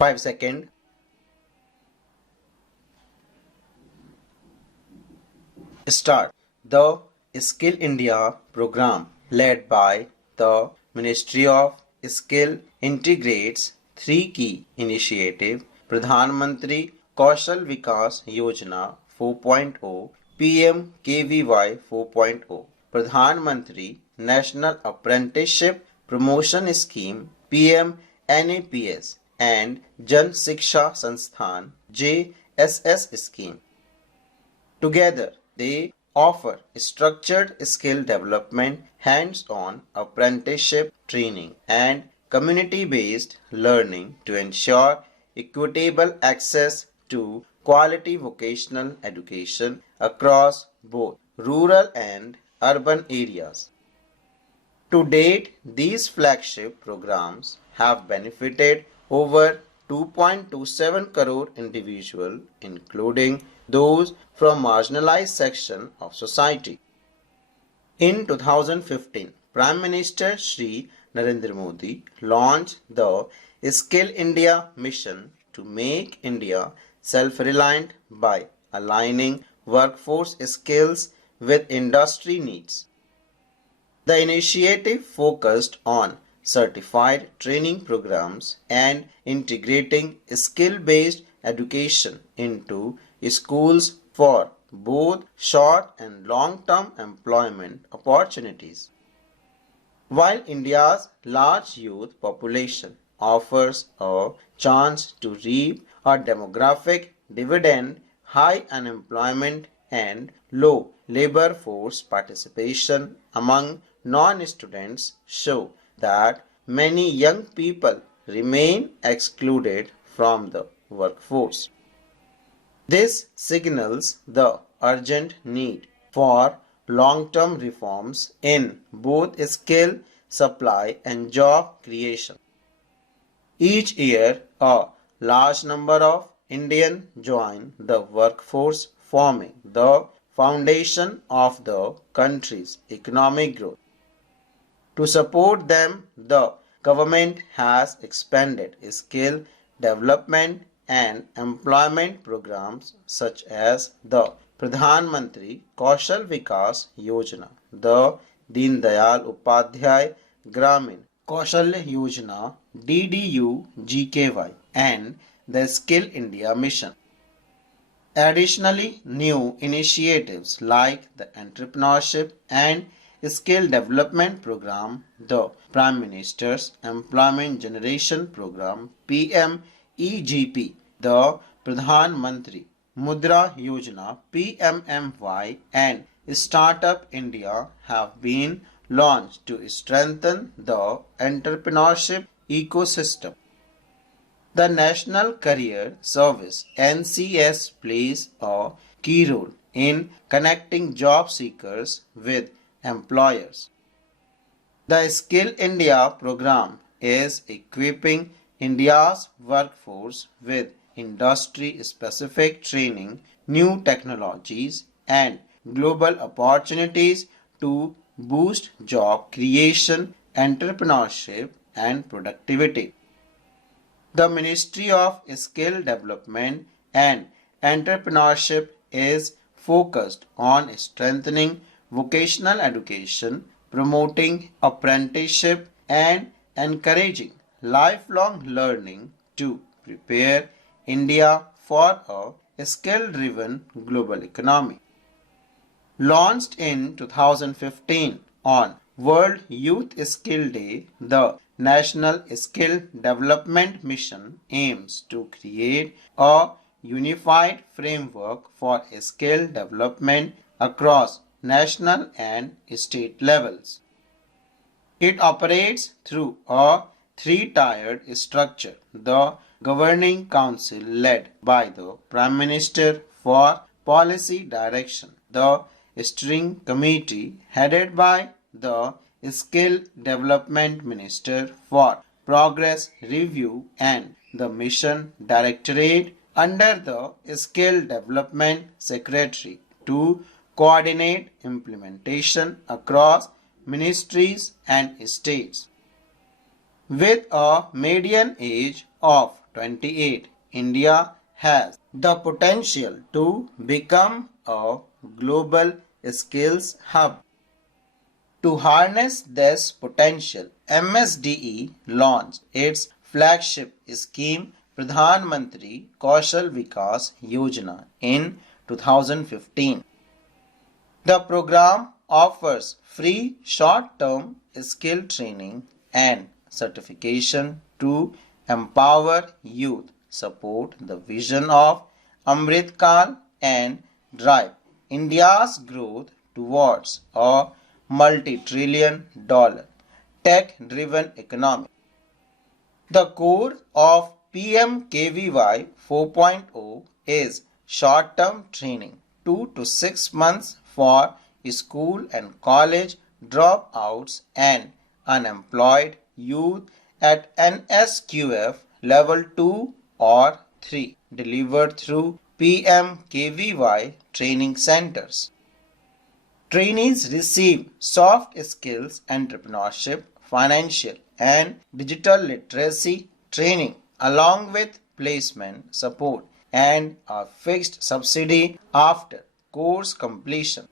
5 seconds. Start. The Skill India program led by the Ministry of Skill integrates three key initiatives: Pradhan Mantri Kaushal Vikas Yojana 4.0, PMKVY 4.0, Pradhan Mantri National Apprenticeship Promotion Scheme PMNAPS, and Jan Shiksha Sansthan JSS scheme. Together, they offer structured skill development, hands-on apprenticeship training, and community-based learning to ensure equitable access to quality vocational education across both rural and urban areas. To date, these flagship programs have benefited over 2.27 crore individuals, including those from marginalized sections of society. In 2015, Prime Minister Shri Narendra Modi launched the Skill India mission to make India self-reliant by aligning workforce skills with industry needs. The initiative focused on certified training programs and integrating skill-based education into schools for both short and long-term employment opportunities. While India's large youth population offers a chance to reap a demographic dividend, high unemployment and low labor force participation among non-students show that many young people remain excluded from the workforce. This signals the urgent need for long-term reforms in both skill supply and job creation. Each year, a large number of Indians join the workforce, forming the foundation of the country's economic growth. To support them, the government has expanded skill development and employment programs such as the Pradhan Mantri Kaushal Vikas Yojana, the Deen Dayal Upadhyay Gramin Kaushalya Yojana DDU-GKY, and the Skill India Mission. Additionally, new initiatives like the Entrepreneurship and Skill Development Program, the Prime Minister's Employment Generation Program PMEGP, the Pradhan Mantri Mudra Yojana PMMY, and Startup India have been launched to strengthen the entrepreneurship ecosystem. The National Career Service NCS plays a key role in connecting job seekers with employers. The Skill India program is equipping India's workforce with industry-specific training, new technologies, and global opportunities to boost job creation, entrepreneurship, and productivity. The Ministry of Skill Development and Entrepreneurship is focused on strengthening vocational education, promoting apprenticeship, and encouraging lifelong learning to prepare India for a skill-driven global economy. Launched in 2015 on World Youth Skill Day, the National Skill Development Mission aims to create a unified framework for skill development across national and state levels. It operates through a three-tiered structure: the Governing Council led by the Prime Minister for policy direction, the Steering Committee headed by the Skill Development Minister for progress review, and the Mission Directorate under the Skill Development Secretary to coordinate implementation across ministries and states. With a median age of 28, India has the potential to become a global skills hub. To harness this potential, MSDE launched its flagship scheme Pradhan Mantri Kaushal Vikas Yojana in 2015. The program offers free short-term skill training and certification to empower youth, support the vision of Amrit Kal, and drive India's growth towards a multi-trillion dollar tech-driven economy. The core of PMKVY 4.0 is short-term training, 2 to 6 months for school and college dropouts and unemployed youth at NSQF level 2 or 3, delivered through PMKVY training centers. Trainees receive soft skills, entrepreneurship, financial and digital literacy training along with placement support and a fixed subsidy after course completion.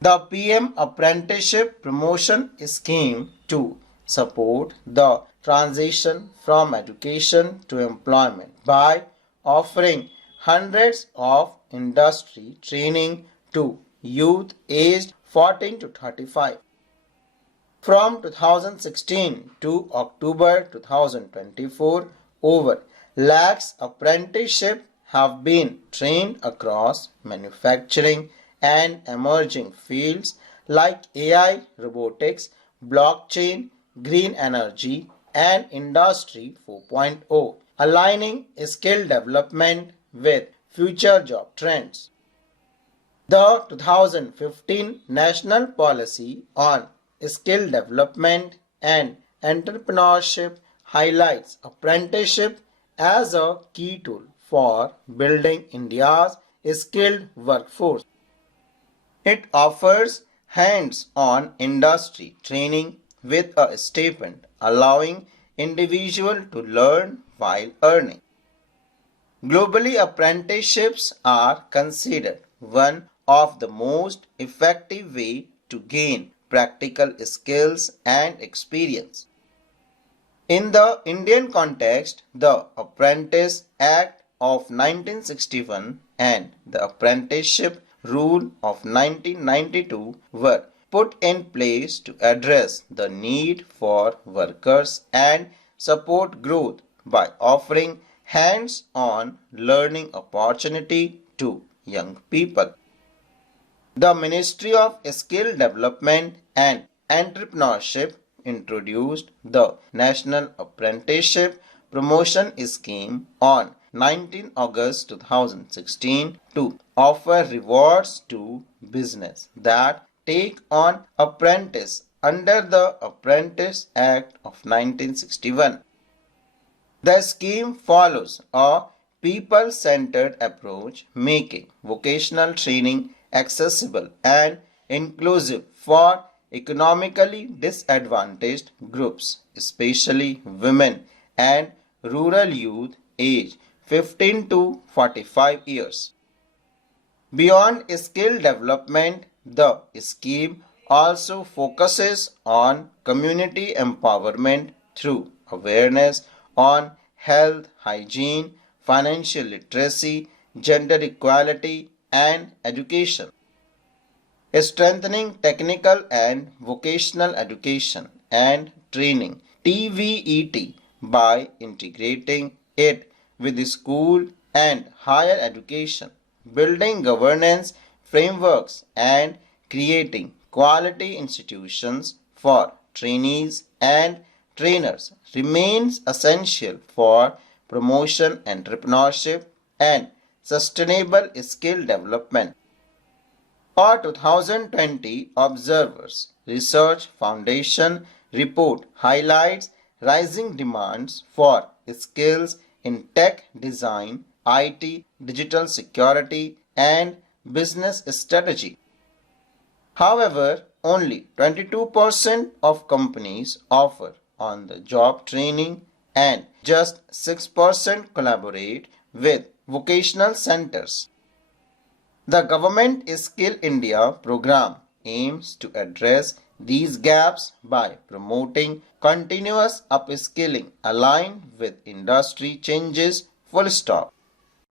The PM Apprenticeship Promotion Scheme to support the transition from education to employment by offering hundreds of industry training to youth aged 14 to 35. From 2016 to October 2024, over lakhs apprenticeships have been trained across manufacturing and emerging fields like AI, robotics, blockchain, green energy, and Industry 4.0, aligning skill development with future job trends. The 2015 National Policy on Skill Development and Entrepreneurship highlights apprenticeship as a key tool for building India's skilled workforce. It offers hands-on industry training with a stipend, allowing individuals to learn while earning. Globally, apprenticeships are considered one of the most effective way to gain practical skills and experience. In the Indian context, the Apprentice Act of 1961 and the Apprenticeship Rule of 1992 were put in place to address the need for workers and support growth by offering hands-on learning opportunity to young people. The Ministry of Skill Development and Entrepreneurship introduced the National Apprenticeship Promotion Scheme on 19 August 2016 to offer rewards to business that take on apprentice under the Apprentice Act of 1961. The scheme follows a people-centered approach, making vocational training accessible and inclusive for economically disadvantaged groups, especially women and rural youth aged 15 to 45 years. Beyond skill development, the scheme also focuses on community empowerment through awareness on health, hygiene, financial literacy, gender equality, and education. Strengthening technical and vocational education and training TVET by integrating it with school and higher education, building governance frameworks and creating quality institutions for trainees and trainers remains essential for promotion, entrepreneurship, and sustainable skill development. A 2020 Observers Research Foundation report highlights rising demands for skills in tech design, IT, digital security, and business strategy. However, only 22% of companies offer on-the-job training and just 6% collaborate with vocational centers. The Government Skill India program aims to address these gaps by promoting continuous upskilling aligned with industry changes. Full stop.